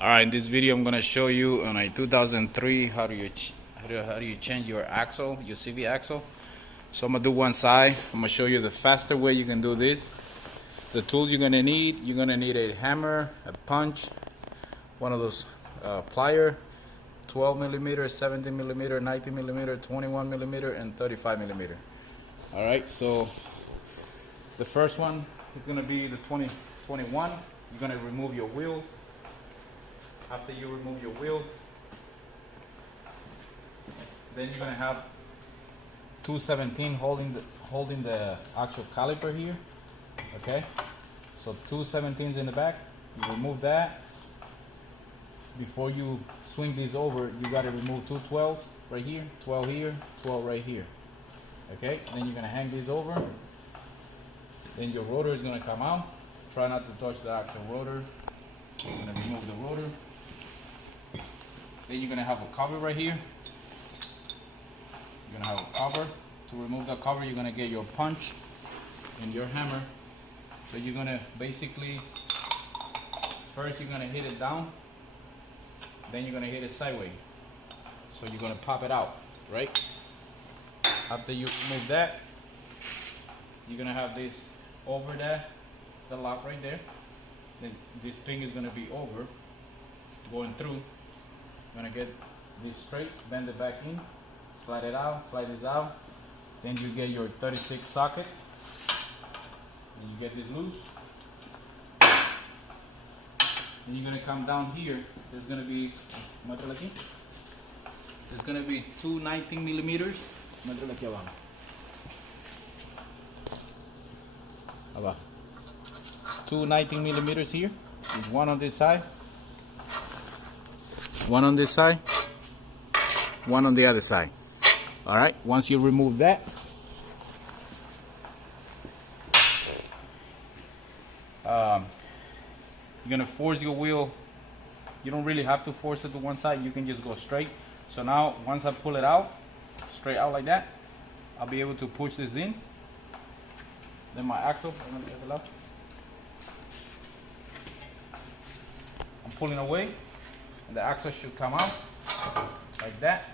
Alright, in this video I'm gonna show you on a 2003 how do you change your axle, your CV axle. So I'm gonna do one side. I'm gonna show you the faster way you can do this. The tools you're gonna need a hammer, a punch, one of those plier, 12 millimeter, 17 millimeter, 19 millimeter, 21 millimeter, and 35 millimeter. Alright, so the first one is gonna be the 21. You're gonna remove your wheels. After you remove your wheel, then you're gonna have 217 holding the actual caliper here. Okay, so 217s in the back. You remove that. Before you swing these over, you gotta remove two 12s right here, 12 here, 12 right here. Okay, then you're gonna hang these over. Then your rotor is gonna come out. Try not to touch the actual rotor. You're gonna remove the rotor. Then you're gonna have a cover right here. You're gonna have a cover. To remove the cover, you're gonna get your punch and your hammer. So you're gonna basically, first you're gonna hit it down, then you're gonna hit it sideways. So you're gonna pop it out, right? After you remove that, you're gonna have this over there, the lock right there. Then this pin is gonna be over, going through. You're gonna get this straight, bend it back in, slide it out, slide this out. Then you get your 36 socket, and you get this loose. And you're gonna come down here. There's gonna be, two 19 millimeters. Two 19 millimeters here. There's one on this side. One on this side, one on the other side. All right, once you remove that, you're gonna force your wheel. You don't really have to force it to one side, you can just go straight. So now, once I pull it out, straight out like that, I'll be able to push this in. Then my axle, I'm pulling away. And the axle should come out like that.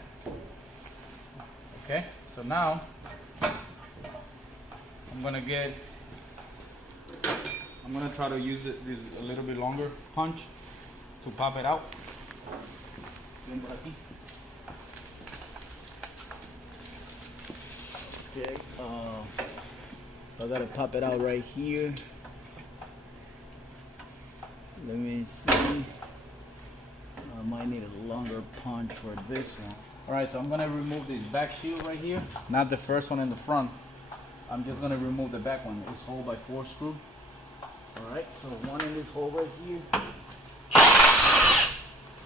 Okay, so now I'm gonna try to use this a little bit longer punch to pop it out. Okay, so I gotta pop it out right here. Let me see. I might need a longer punch for this one. Alright, so I'm gonna remove this back shield right here. Not the first one in the front. I'm just gonna remove the back one. It's hole by 4 screw. Alright, so one in this hole right here.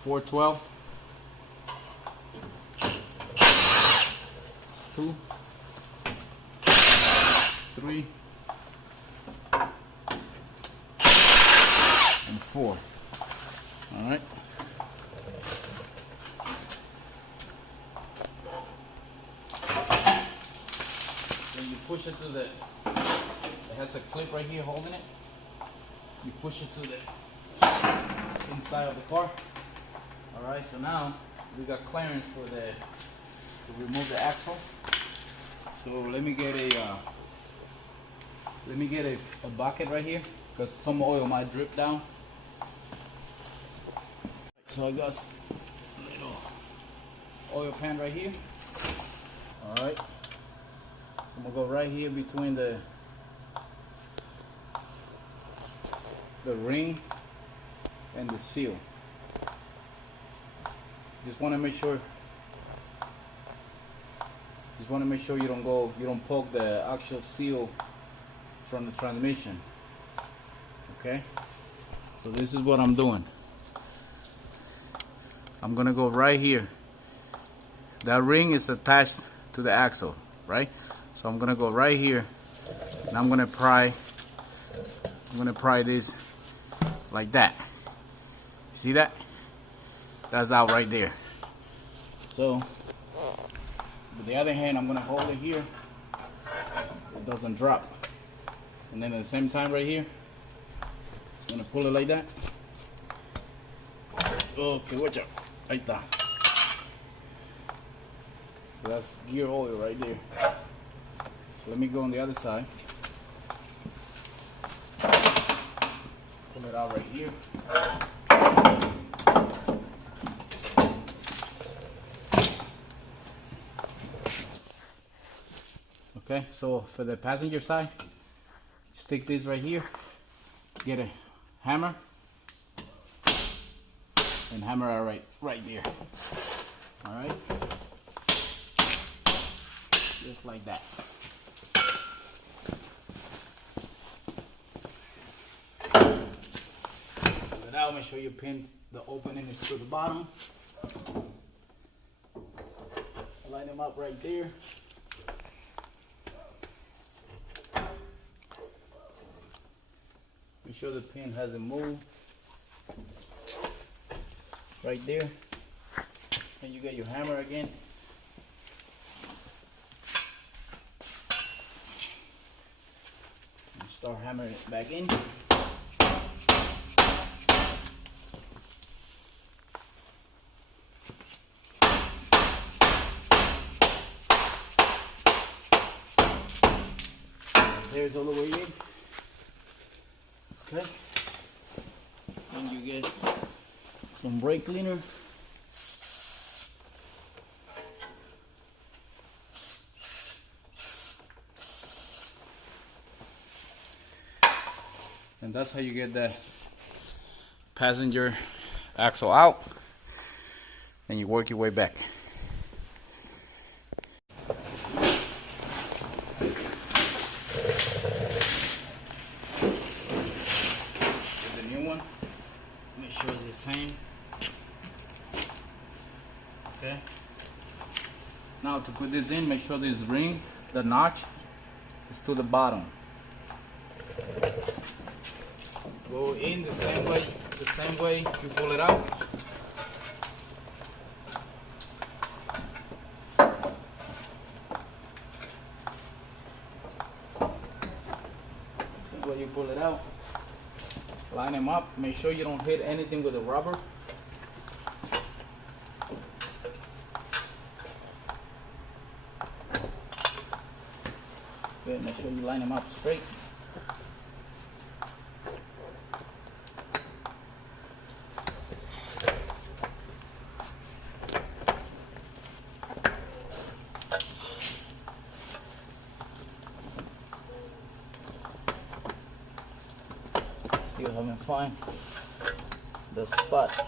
412. 2, 3, and 4. Alright. You push it to it has a clip right here holding it. You push it to the inside of the car. Alright, so now we got clearance to remove the axle. So let me get a bucket right here, because some oil might drip down. So I got a little oil pan right here. Alright. I'm gonna go right here between the ring and the seal. Just want to make sure you don't poke the actual seal from the transmission. Okay, so this is what I'm doing. I'm gonna go right here. That ring is attached to the axle, right? So I'm gonna go right here, and I'm gonna pry this like that. See that? That's out right there. So with the other hand, I'm gonna hold it here. It doesn't drop. And then at the same time right here, I'm gonna pull it like that. Okay, watch out. Ahí está. So that's gear oil right there. So let me go on the other side. Pull it out right here. Okay, so for the passenger side, stick this right here. Get a hammer and hammer it right there. All right, just like that. Pull it out. Make sure you pin the opening is to the bottom. Line them up right there. Make sure the pin hasn't moved. Right there. And you get your hammer again. And start hammering it back in. There's all the way in. Okay. And you get some brake cleaner. And that's how you get the passenger axle out. And you work your way back. Make sure it's the same. Okay. Now to put this in, make sure this ring, the notch, is to the bottom. Go in the same way you pull it out. Same way you pull it out. Line them up. Make sure you don't hit anything with the rubber. Good. Make sure you line them up straight. Still haven't found the spot.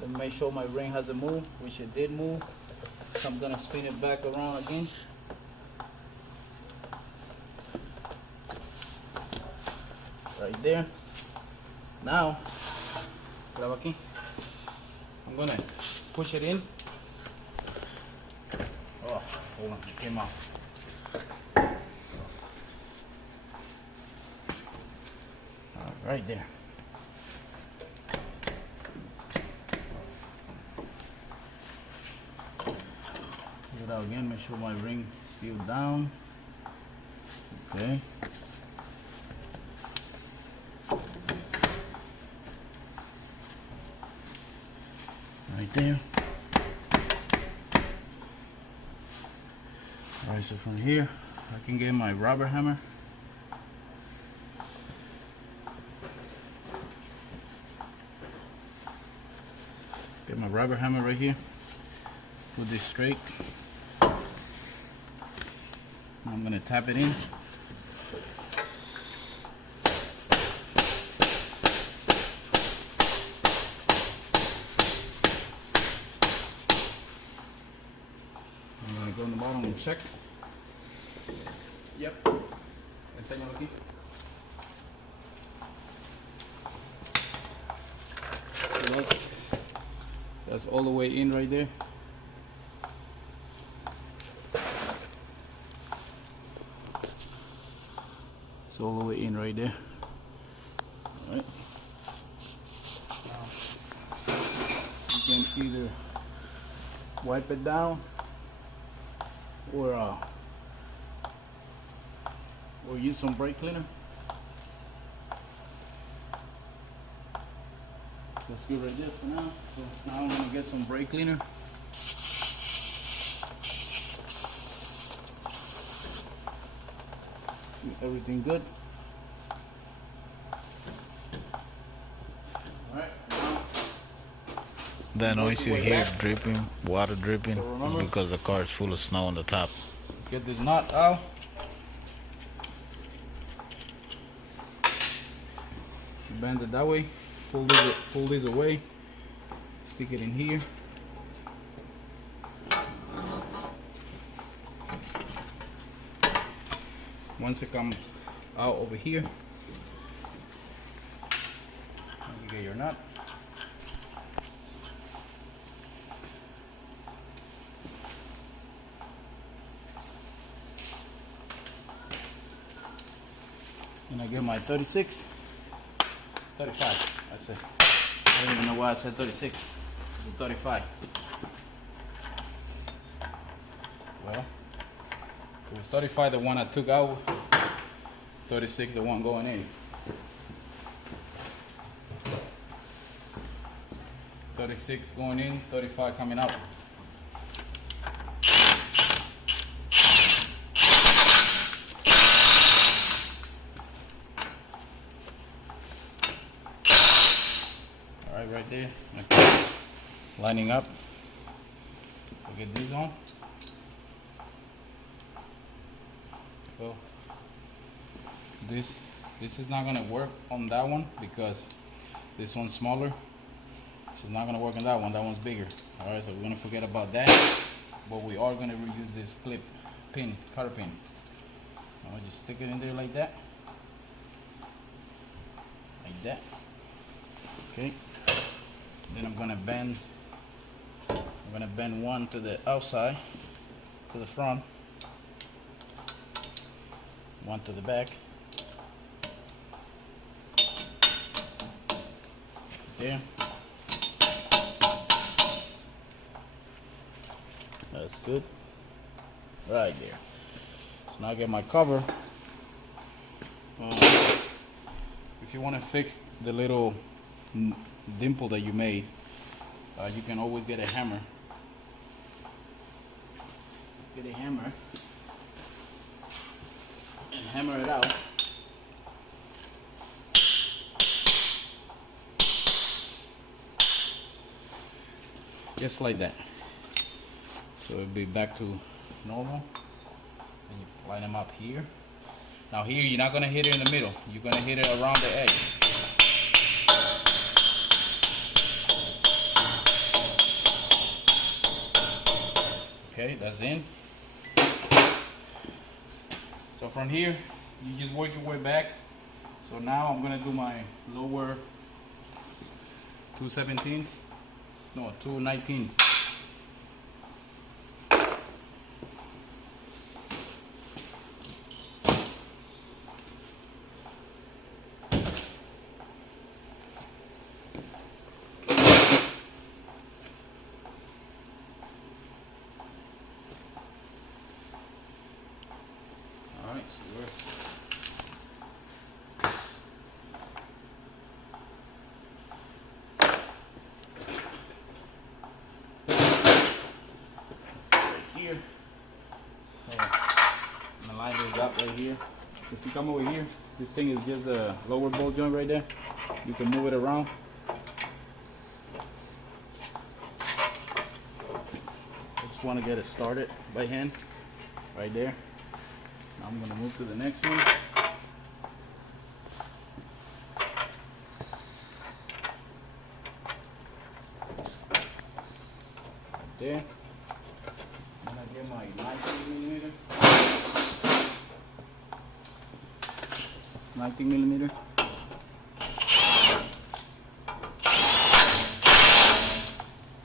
Let me make sure my ring hasn't moved, which it did move. So I'm gonna spin it back around again. Right there. Now, grab aquí. I'm gonna push it in. Oh, hold on, it came out. Right there. Pull it out again, make sure my ring is still down. Okay. Right there. Alright, so from here, I can get my rubber hammer. Get my rubber hammer right here. Put this straight. I'm gonna tap it in. I'm gonna go in the bottom and check. Yep. Enséñalo aquí. So that's all the way in right there. It's all the way in right there. All right. Now, you can either wipe it down or use some brake cleaner. That's good right there for now. So now I'm gonna get some brake cleaner. Everything good. Alright. That noise you hear dripping, water dripping, So is because the car is full of snow on the top. Get this nut out. Bend it that way. Pull this away. Stick it in here. Once it comes out over here, you get your nut. And I get my 36, 35, I said. I don't even know why I said 36. It's a 35. Well, it was 35 the one I took out, 36 the one going in. 36 going in, 35 coming out. Alright, right there. Okay. Lining up. We'll get these on. So this is not gonna work on that one because this one's smaller. So it's not gonna work on that one. That one's bigger. Alright, so we're gonna forget about that. But we are gonna reuse this clip pin, cotter pin. I'll just stick it in there like that. Like that. Okay. Then I'm gonna bend one to the outside, to the front, one to the back. There. That's good. Right there. So now I get my cover. If you want to fix the little dimple that you made, you can always get a hammer. Get a hammer and hammer it out. Just like that. So it'll be back to normal. And you line them up here. Now here you're not gonna hit it in the middle. You're gonna hit it around the edge. Okay, that's in. So from here, you just work your way back. So now I'm gonna do my lower 2/17, no 2/19. Alright, so we're right here. So I'm gonna line this up right here. If you come over here, this thing is just a lower ball joint right there. You can move it around. I just want to get it started by hand right there. Now I'm gonna move to the next one. Right there. I'm gonna get my 19mm. 19mm.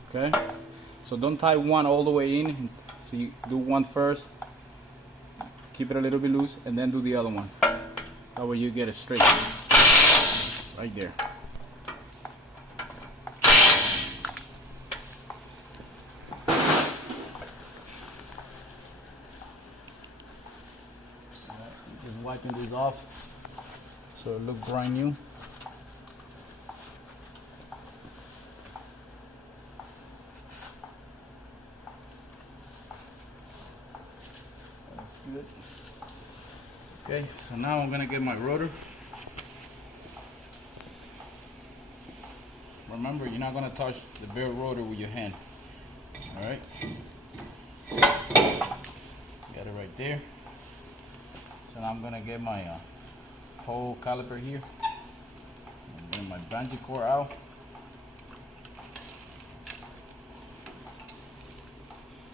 Okay. So don't tie one all the way in. So you do one first. Keep it a little bit loose and then do the other one. That way you get it straight. Right there. Just wiping these off so it looks brand new. good. Okay, so now I'm gonna get my rotor. Remember, you're not gonna touch the bare rotor with your hand. All right. Got it right there. So now I'm gonna get my whole caliper here. I'm getting my bungee cord out.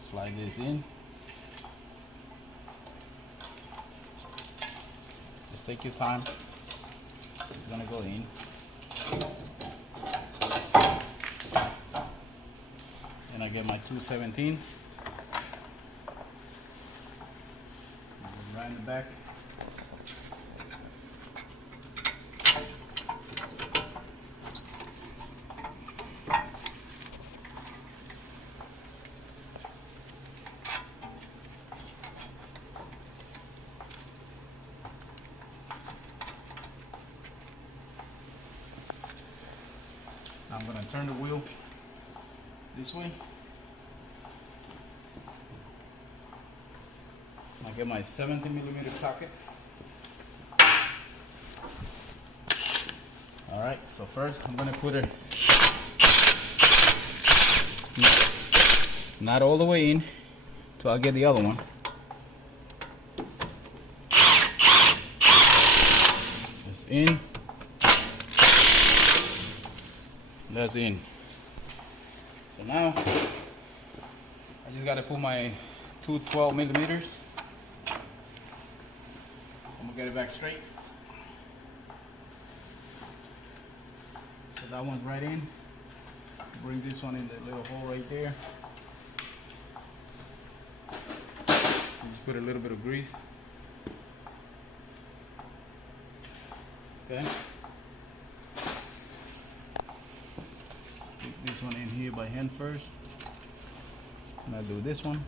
Slide this in. Just take your time. It's gonna go in. And I get my 217. Right in the back. I'm going to turn the wheel this way. I get my 70mm socket. Alright, so first I'm going to put it not all the way in till I get the other one. It's in. That's in. So now I just got to put my two 12mm. I'm gonna get it back straight. So that one's right in. Bring this one in the little hole right there. Just put a little bit of grease. Okay. Stick this one in here by hand first. And I'll do this one.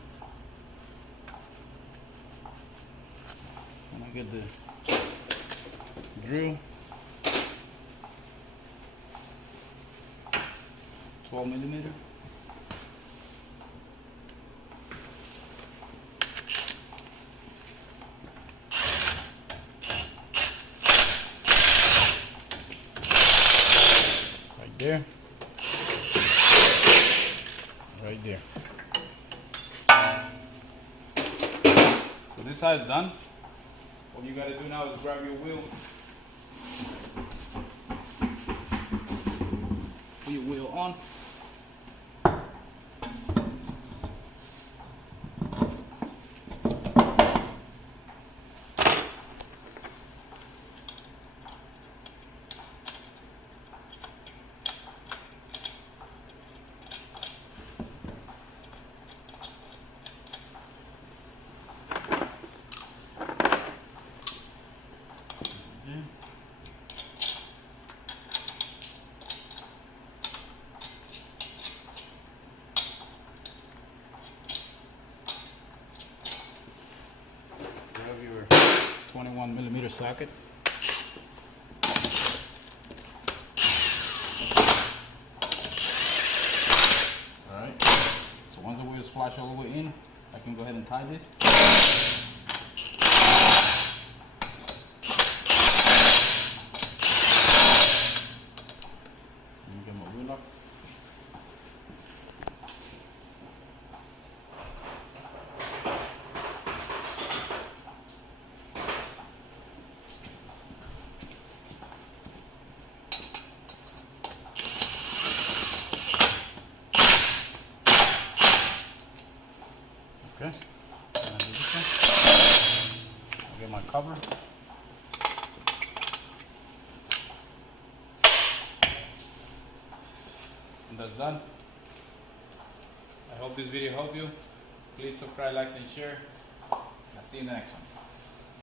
And I get the drill. 12mm. Right there. Right there. So this side is done. What you gotta do now is grab your wheel. Put your wheel on. Grab your 21mm socket. Alright, so once the wheel is flush all the way in, I can go ahead and tie this. Let me get my wheel up. Okay, and I do this one. I'll get my cover. And that's done. I hope this video helped you. Please subscribe, like, and share. I'll see you in the next one.